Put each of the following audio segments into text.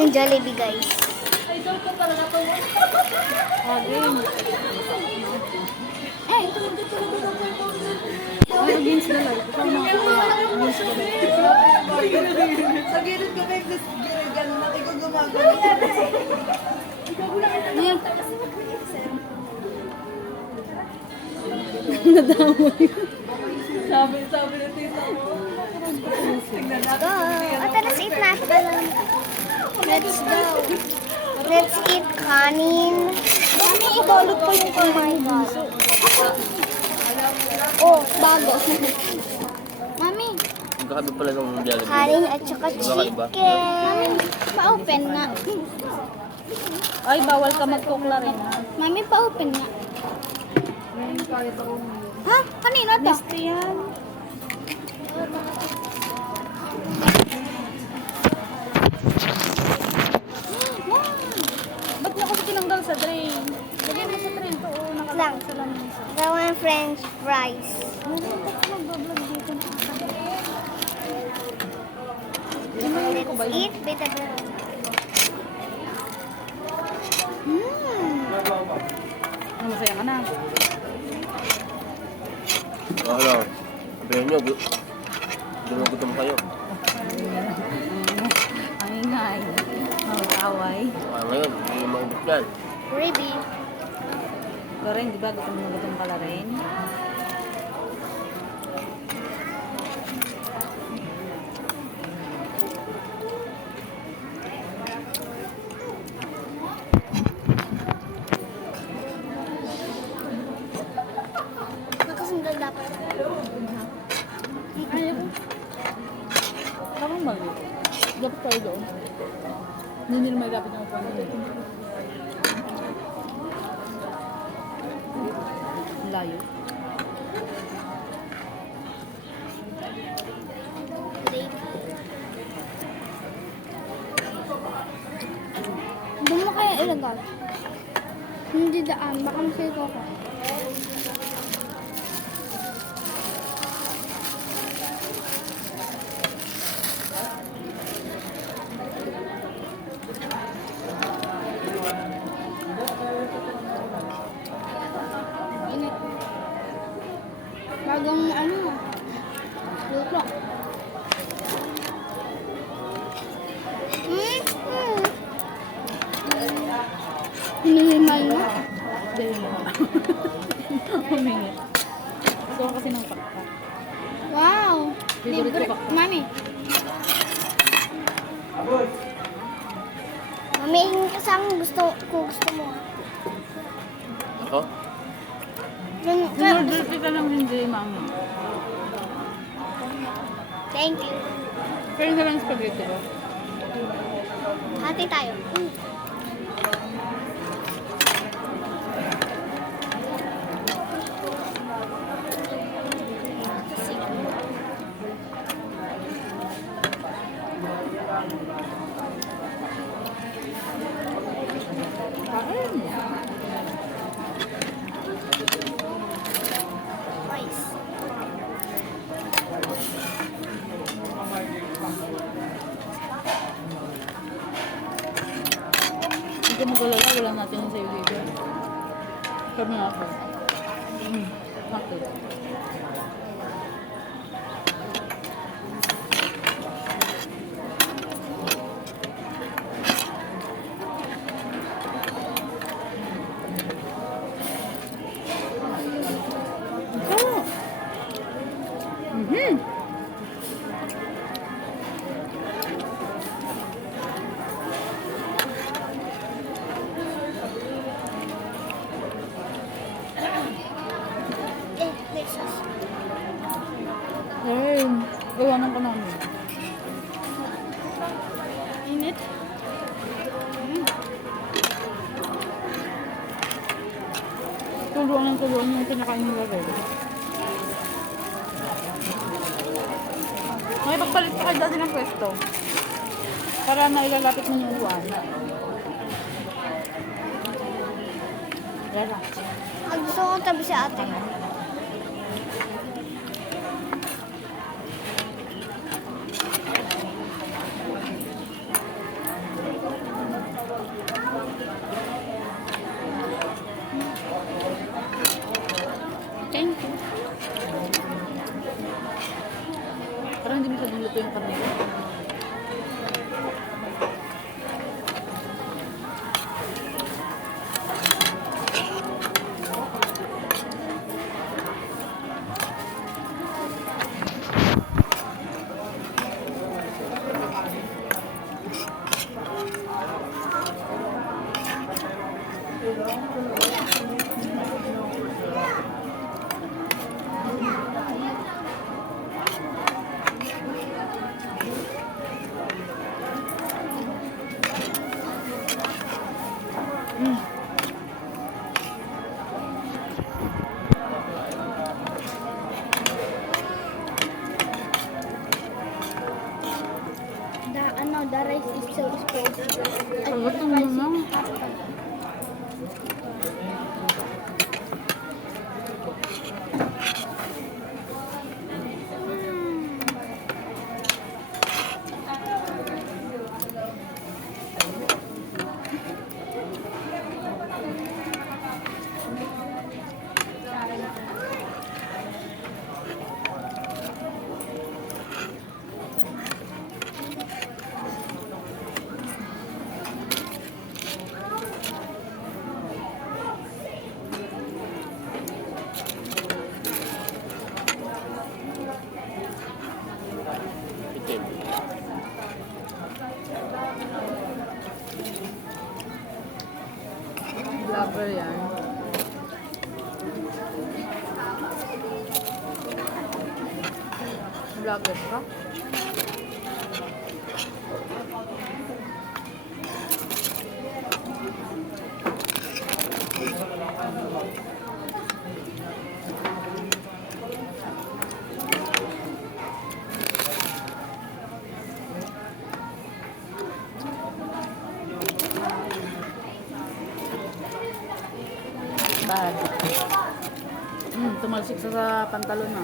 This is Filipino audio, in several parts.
tayong Jollibee, guys. Ay, against the light. Ikaw na kaya. Against the light. Sa gilid ko, may ganun natin kung gumagano. Ayan. Nadamay. Sabi na tita mo. Go! At let's eat natin. Let's go. Let's eat kanin. Mami, ibalot ko yung kumain. Oh, bago. Mami, Magkakabi pala ng Jollibee. kanin at saka chicken. Mami, pa-open nga. Ay, bawal ka magkukla rin. Mami, pa-open nga. Ha? Kanino to? Gusto yan. Ba't niya kasi tinanggal sa drain? Lagyan mo sa drain to. Oo, Lang. nakalagay sa lamesa. Gawin french fries. Let's eat vegetable. Masaya ka na. Ano? Sabihin nyo, gumugutom kayo. Ang ingay. Ang away. Ngayon, hindi maubos yan. Gravy. Loren, di ba gutom na gutom ka na rin? Nakasundal dapat. Parang mali. Dapat tayo doon. Hindi naman dapat yung upuan dito. Ang layo. Doon mo kaya ilagay? Hindi daan. Baka masiko ko. Init. Bagong ano. Luto. Hinihimal mo. Dahil mo. Humingi. Gusto ko kasi ng pakpak. Wow! Favorite Libre. ko pa. Mami. Mami, hingi ka sa akin gusto mo. Ako? Sinurder kita lang hindi, mami. Thank you. Pero sa lang spaghetti ko. Hati tayo. Rice. Hindi ka mag-alala, wala natin yung sa'yo dito. Kami nga ako. Bakit? Delicious. Ay, iwanan ka namin. Init. Tuluan yung kinakain nila rin. May pagpalit ka dati ng pwesto. Para nailalapit mo yung uwan. Lala. Gusto ko tabi si ate. hindi masyadong luto yung karne. The rice is so spicy. Ang gutom mo na. Itim. Vlogger yan. Vlogger ka? Bad. Tumalsik sa pantalon na.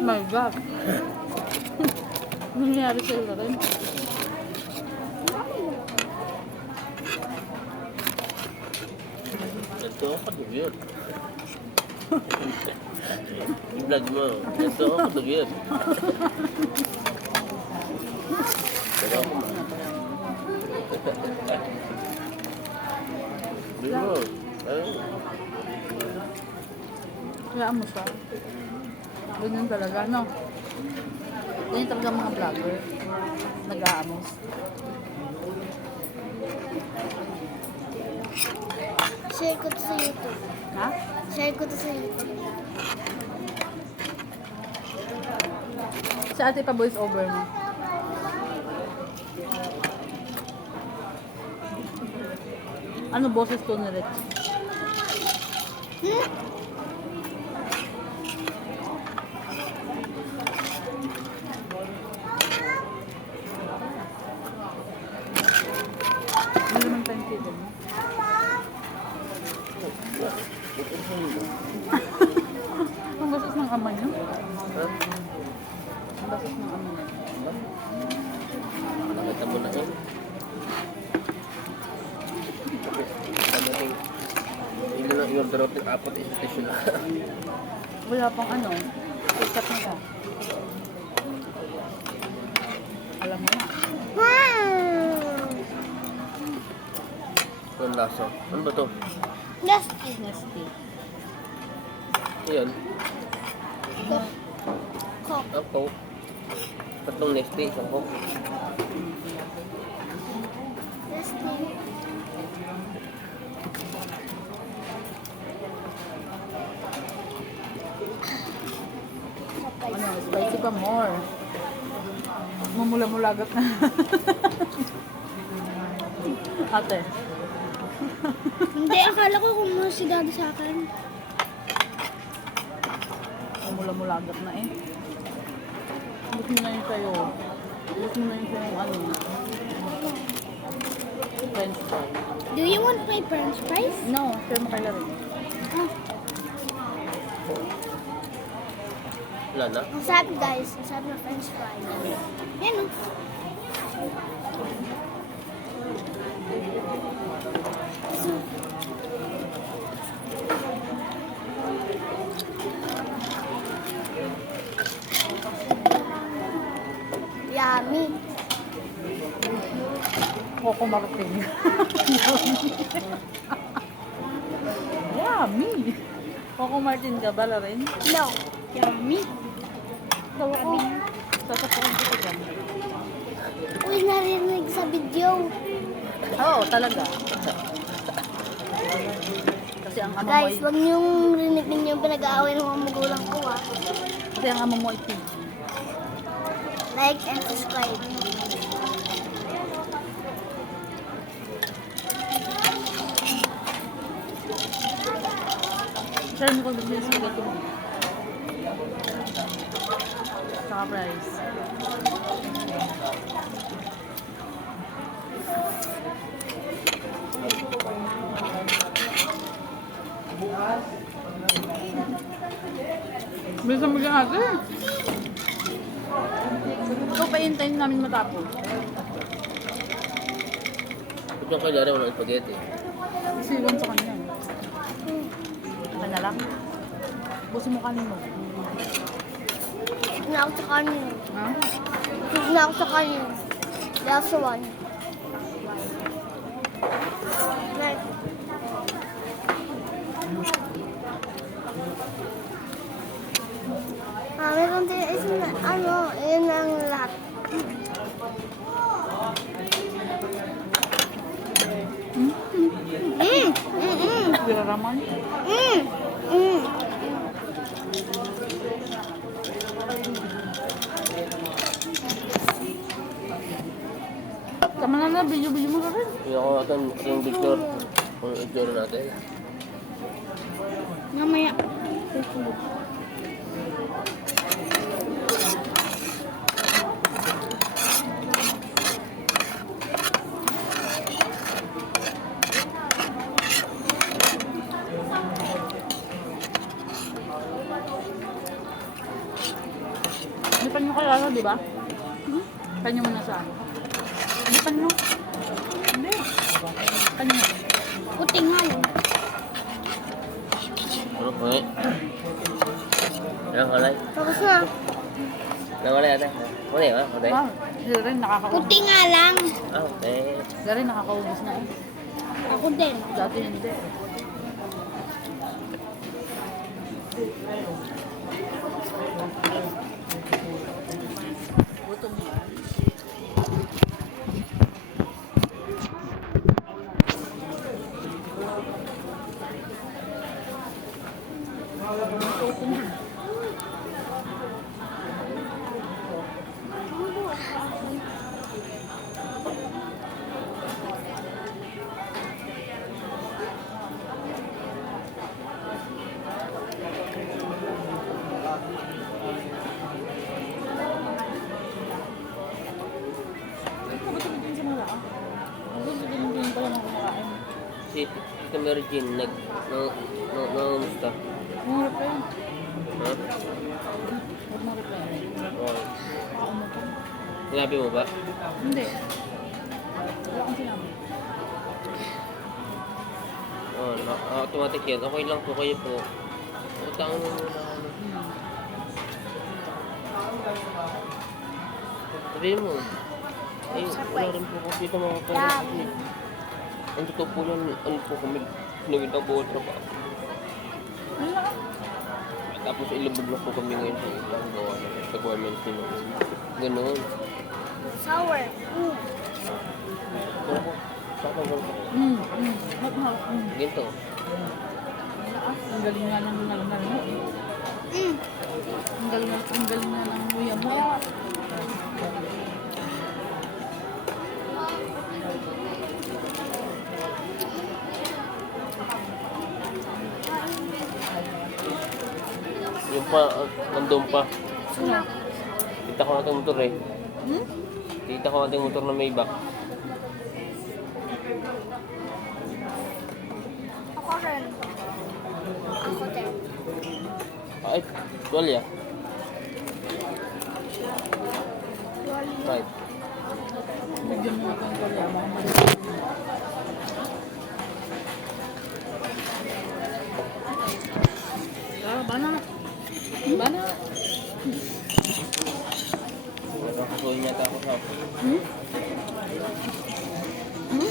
My God. Nangyari sa'yo rin. Ito ako kadugyan. I-vlog mo. Ito ako kadugyan. Pero ako ma. Hindi mo. Ayun. Kaya mo siya. Ganyan talaga, no? Ganyan talaga mga vlogger. Nag-aamos. Share ko to sa YouTube. Ha? Share ko to sa YouTube. Si ate pa voice over mo. Ano boses to ni Rex? Ano naman pansido mo? Ang boses ng ama niyo? Ha? Ang boses ng ama niyo? Nakita mo na yun. Pagdating, hindi lang i-order out yung apat station na. Wala pang ano. Sikat na ka. Alam mo na. Yung lasa. Ano ba to? Yes. Nesty. Ayan. Coke. Ang Coke. Tatlong Nestle, isang Coke. Yes. Ano, spicy pa more. Mamula-mulagat na. Ate. Hindi, akala ko kung ano si Daddy sa akin. Mamula-mulagat na eh. Ubus mo na yun sa'yo. Ubus mo na yun sa'yo ano. French fry. Do you want my french fries? No, share mo kay Larry. Ah, Wala na? ang sabi guys, ang sabi ng french fries. Yan o. Coco Martin. Yummy! Coco Martin ka ba, Loren? No. Yummy. Tawa ko. Sasapakan ko dyan. Uy, narinig sa video. Oo, talaga. Kasi ang amo mo Guys, ay... wag niyong rinig ninyo yung pinag-aaway ng mga magulang ko ah. Kasi ang amo mo ay pig. Like and subscribe. Share mo kung gusto niya spaghetti mo. Saka fries. Bisa mo lang agad. Ikaw pa hintayin namin matapos. Ito yung kailangan walang spaghetti. Kasi iwan sa kanya. Ano na lang? Busin mo kanin mo. Busog na ako sa kanin. Ha? Busog na ako sa kanin. Last one. Like, meron din isa na, yun ang lahat. Biraraman. Tama na, video-video mo ka rin. Yung ako natin yung picture. Kung picture natin. Mamaya. Lipan nyo kaya, di ba? Lipan nyo muna sa ano. Lipan nyo. Hindi. Lipan nyo. Puti nga lang. Ano po eh? Ang kalay. Tapos na. Ang kalay ate. Ano yun? Ano yun? Ah, sila rin nakakaubos. Puti nga lang. Ah, okay. Sila rin nakakaubos na eh. Ako din. Dati hindi. Gutom ba? Si Tita Mary Jane nangumusta. Mura pa yan. Ha? Mura pa yan. Okay. Ako mo pa. Sinabi mo ba? Hindi. Wala akong sinabi. Oh, automatic yan. Okay lang po kayo po. Utang mo muna. Sabihin mo. Ay, wala rin po kasi ito mga pala. Ang totoo po lang, ano po kami, sinawin ang buwan trabaho. Wala. Tapos ilubog na po kami ngayon sa ibang gawa na sa government nila. Ganoon. Sour. Pero po, sa akin ganun po. Ganito. Ang galing nga ng nalunal mo. Ang galing nga ng luya mo. Yung pa, nandun pa. Sino? Kita ko natin motor eh. Hmm? Kita ko natin motor na may back. Ako rin. Ako din. Ay, tuwalya. Right. Bigyan mo ako ng kalya. Baka mali. Bana. Bana. Nakakasuhin niya ako sa ako. Hmm? Ano?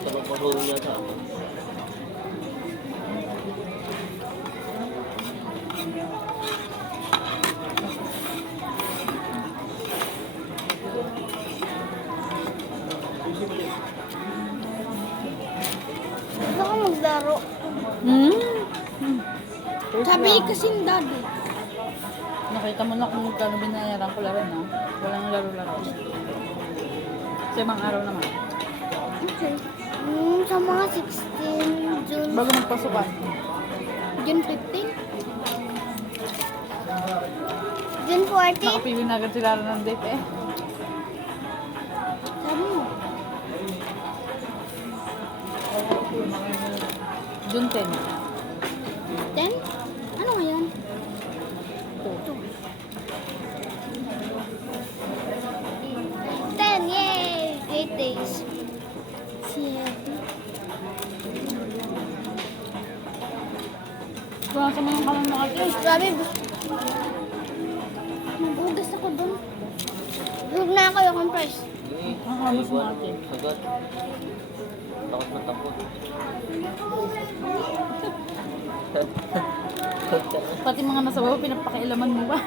Tanong pa rin niya sa akin. Gusto ko maglaro. Hmm? Sabi kasing daddy. Nakita mo na kung kano binayaran ko laro na. Walang laro-laro. Sa ibang araw naman. Okay. Sa mga 16 June. Bago magpasukan. June 15? June 14? Nakapili na agad sila ng date eh. Sabi mo. June 10. 10? Ano ngayon? 10, yay! 8 days. 7. Kung sa mga kalang nakakit. Grabe. Nagugas ako dun. Huwag na ako yung price. Hindi. Ang halos Iwan, natin. Sagad. Takot na takot. Pati mga nasa baba, pinapakialaman mo ba?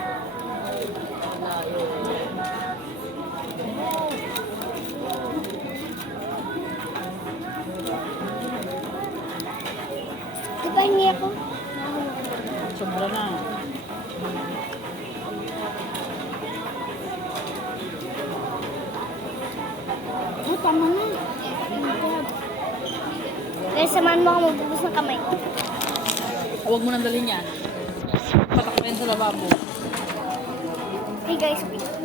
Di ba hindi ako? Sobra na. Oh, tama na. Guys, samahan mo ako magbubukas ng kamay. Huwag mo nang dalhin yan. Patakpayin sa lababo. Hey guys, wait.